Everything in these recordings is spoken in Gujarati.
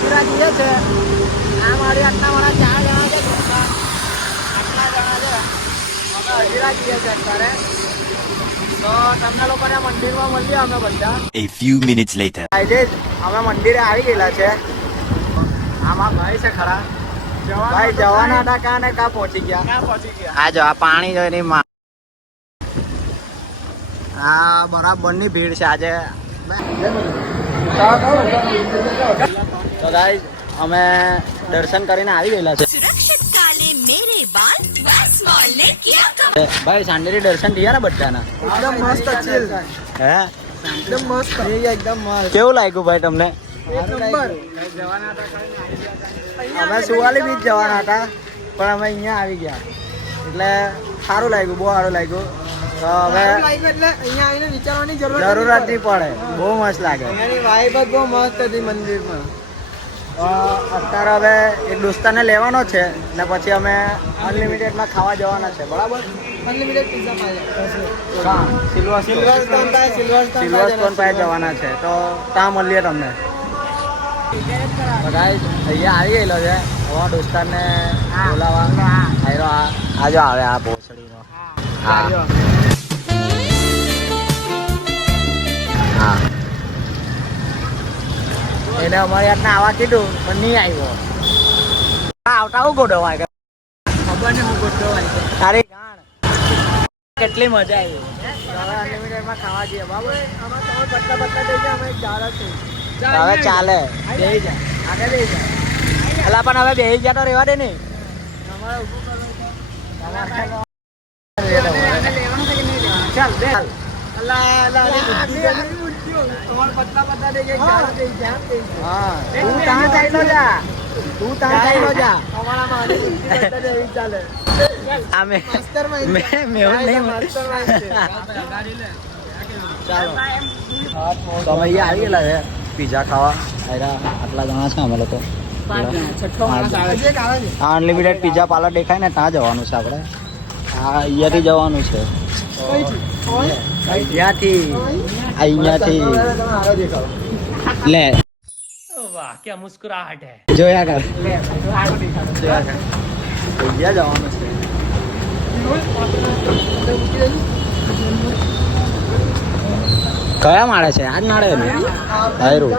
હજીરા જઈએ છે. આ મારી આટલા મારા 4 જણા છે. આટલા જણા છે. અમે હજીરા જઈએ છે અત્યારે. તો તમને લોકોને મંદિરમાં મળીએ અમે બધા. A few minutes later. આજે અમે મંદિરે આવી ગયેલા છે. આમાં ભાઈ છે ખરા. ભાઈ જવાના હતા કાં ને કાં પહોંચી ગયા. આ જો આ પાણી જોઈને આ બરાબરની ભીડ છે આજે. તો ગાઈસ અમે દર્શન કરીને આવી ગયેલા છે. ભાઈ સાંડેરી દર્શન થયા ને બધાના? એકદમ મસ્ત ચીલ. હે એકદમ મસ્ત. એકદમ મસ્ત. કેવું લાગ્યું ભાઈ તમને? અમે સુવાલી બીચ જવાના હતા પણ અમે અહીંયા આવી ગયા એટલે સારું લાગ્યું, બહુ સારું લાગ્યું. તો હવે એટલે અહીંયા આવીને વિચારવાની જરૂરત નહીં પડે. બહુ મસ્ત લાગે. અહીંયાની વાઇબ જ બહુ મસ્ત હતી મંદિરમાં. અત્યારે હવે એક દોસ્તારને લેવાનો છે ને પછી અમે અનલિમિટેડમાં ખાવા જવાના છે. બરાબર? અનલિમિટેડ પિઝા સિલ્વરસ્ટોન પાસે જવાના છે. તો ત્યાં મળીએ તમને. અહીંયા આવી ગયેલો છે. હવે દોસ્તારને બોલાવા આયરો. આ જો આવે આ ભોસડીનો. હા હા એને અમારી યાદને આવા કીધું પણ નહીં આવ્યો. આવતા હું ગોઠવાય ખબર ને હું ગોઠવાય તારી ગાણ. કેટલી મજા આવી. હવે અનલિમિટેડમાં ખાવા જઈએ. બાબુ આમાં તમે બટલા થઈ ગયા. અમે ચાલે છે. હવે ચાલે. બેસી જા આગળ બેસી જા. એટલે પણ હવે બેસી જા તો રહેવા દે ને. અમારે ઊભું ચાલ બે પીઝા ખાવા આટલા જણા છે અમે લોકો. અનલિમિટેડ પીઝા પાર્લર દેખાય ને ત્યાં જવાનું છે આપણે. હા અહીંયાથી જવાનું છે. અહીંયાથી લે. વાહ ક્યાં મુસ્કુરાહટ હે. જોયા કર. અહીંયા જવાનું છે. કયા માળે છે? આજ માળે ને હાયરું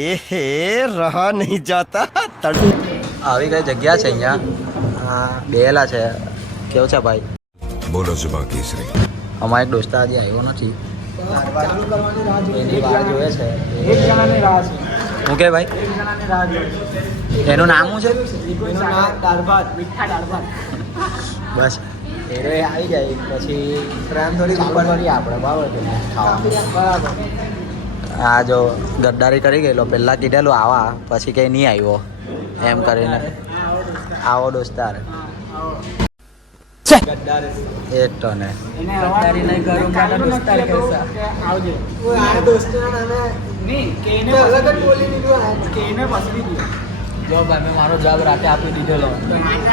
एहे रहा नहीं जाता. આવી કઈ જગ્યા છે અહીંયા? હા બેલા છે. કેવું છે ભાઈ? बोलो जुबा केसरी. અમારો એક દોસ્ત હજી આવ્યો નથી. એની રાહ જોવે છે. હું કે ભાઈ એનું નામ શું છે? એનું નામ દાળભાત. મીઠા દાળભાત. બસ એ આવી જાય પછી પ્રેમ થોડી ઉપર કરીએ આપણે. બરાબર ખાવા. આ જો ગદ્દારી કરી ગયેલો. પહેલાં કીધેલું આવા પછી કંઈ નહીં આવ્યો એમ કરીને. આવો દોસ્તાર એક તો ને જો ભાઈ મેં મારો જવાબ રાતે આપી દીધેલો.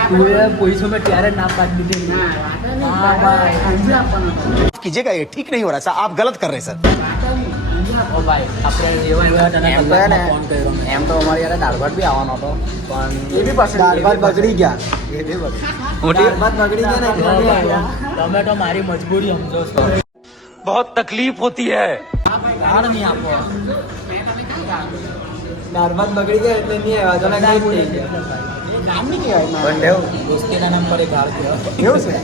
તું એ પૂછ્યું મેં ત્યારે ના પાડી દીધી. कीजिएगा ये ठीक नहीं हो रहा सर. आप गलत कर रहे हैं सर. એમ તો અમારી યાર દાળભાત બી આવવાનો હતો પણ એ બી પાછળ દાળભાત બગડી ગયા. દાળભાત બગડી ગયા ને તમે તો મારી મજબૂરી સમજો છો. बहुत तकलीफ होती है. દાળ નહીં આપો. દાળભાત બગડી ગયા એટલે નહીં આવ્યા. નામ નહીં કહેવાય. દોસ્તીના નામ પર ગાળ કહેવાય. કેવું છે?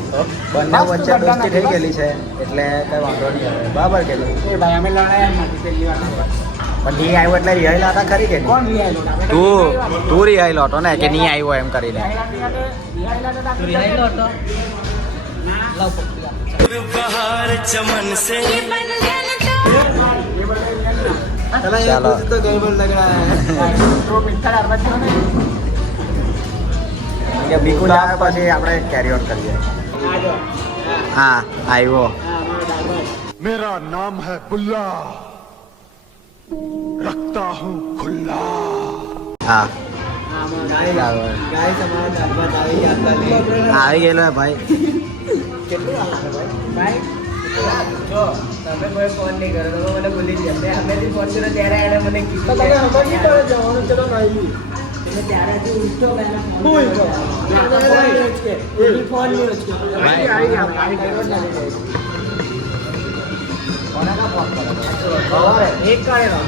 બંને વચ્ચે દોસ્તી થઈ ગયેલી છે એટલે કઈ વાંધો નહીં આવે. બરાબર કે એ ભાઈ અમે લડાયા નથી પહેલી વાર. પણ નહીં આવ્યો એટલે રિહાયેલા હતા ખરી કે કોણ રિહાયેલો? તું રિહાયેલો હતો ને કે નહીં આવ્યો એમ કરીને. રિહાયેલો હતો. चमन से ચાલો તો ગડબડ લગ રહા હે. બીકુ જાય પછી આપણે કેરી ઓન કરીએ. હા આવ્યો. मेरा नाम है बुल्ला. रखता हूँ खुल्ला. હા આવી ગયેલો હે ભાઈ. જો તમે કોઈ ફોન નહીં કરો તમે મને ભૂલી ગયા મેં હમેથી ફોન કર્યો ત્યારે એને મને કીધું તમે ખબર નહીં પડે જવાનું ચલો નહીં એટલે ત્યારે હજી ઉઠતો પહેલા ફોન નહીં એક કરેલો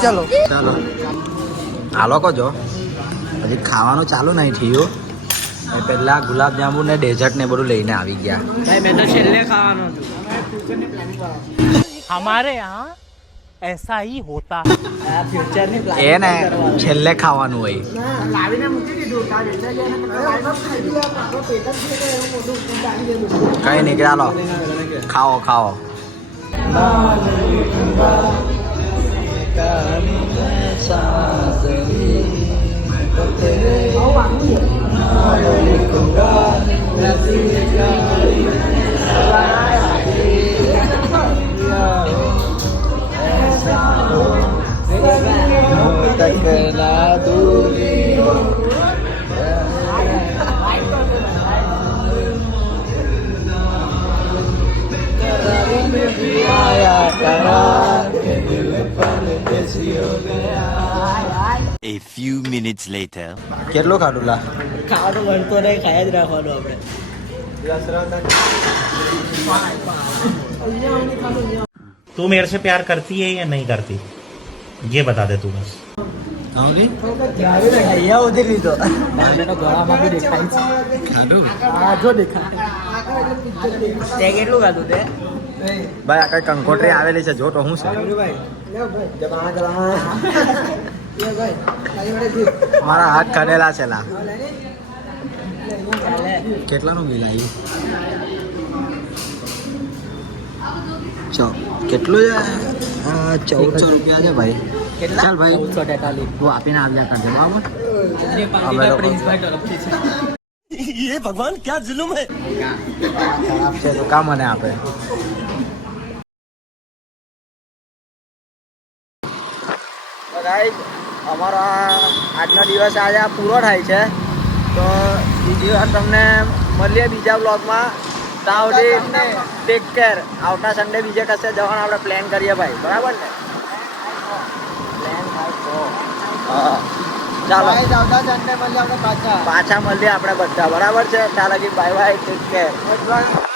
ચાલો આ લોકો જો હજી ખાવાનું ચાલુ નહીં થયું પહેલા ગુલાબજાંબુ ને ડેઝર્ટ ને બધું લઈને આવી ગયા મેં તો છેલ્લે ખાવાનું हमारे यहाँ ऐसा ही होता ફ્યુચરની એ ને છેલ્લે ખાવાનું હોય લાવીને મૂકી દીધું કઈ નહીં ચાલો ખાઓ ખાઓ A few minutes later. કેટલું ખાધું લા ખાવાનું મળતો નહીં ખાયા જ રાખવાનું આપણે तू मेरे से प्यार करती है या नहीं करती ये बता दे तू बस અહીંયા ઉધી લીધો ગળામાં બી દેખાય છે હા જો દેખાય તે કેટલું ખાધું તે ભાઈ આ કઈ કંકોત્રી આવેલી છે જો તો શું છે મારા હાથ કાઢેલા છે લા કેટલાનું બિલ આવ્યું કેટલું છે 1400 રૂપિયા છે ભાઈ ચાલ ભાઈ 1443 તું આપીને આવ્યા કરજે બરાબર ये भगवान क्या जुल्म है ખરાબ છે તો કા મને આપે અમારો આજનો દિવસ આજે પૂરો થાય છે તો બીજી વાર તમને મળીએ બીજા બ્લોગમાં ત્યાં સુધી ટેક કેર આવતા સન્ડે બીજે કશે જવાનો આપણે પ્લાન કરીએ ભાઈ બરાબર ને પ્લાન થાય તો હા ચાલો આવતા સન્ડે મળીએ આપણે પાછા મળીએ આપણે બધા બરાબર છે ત્યાં લગી બાય બાય ટેક કેર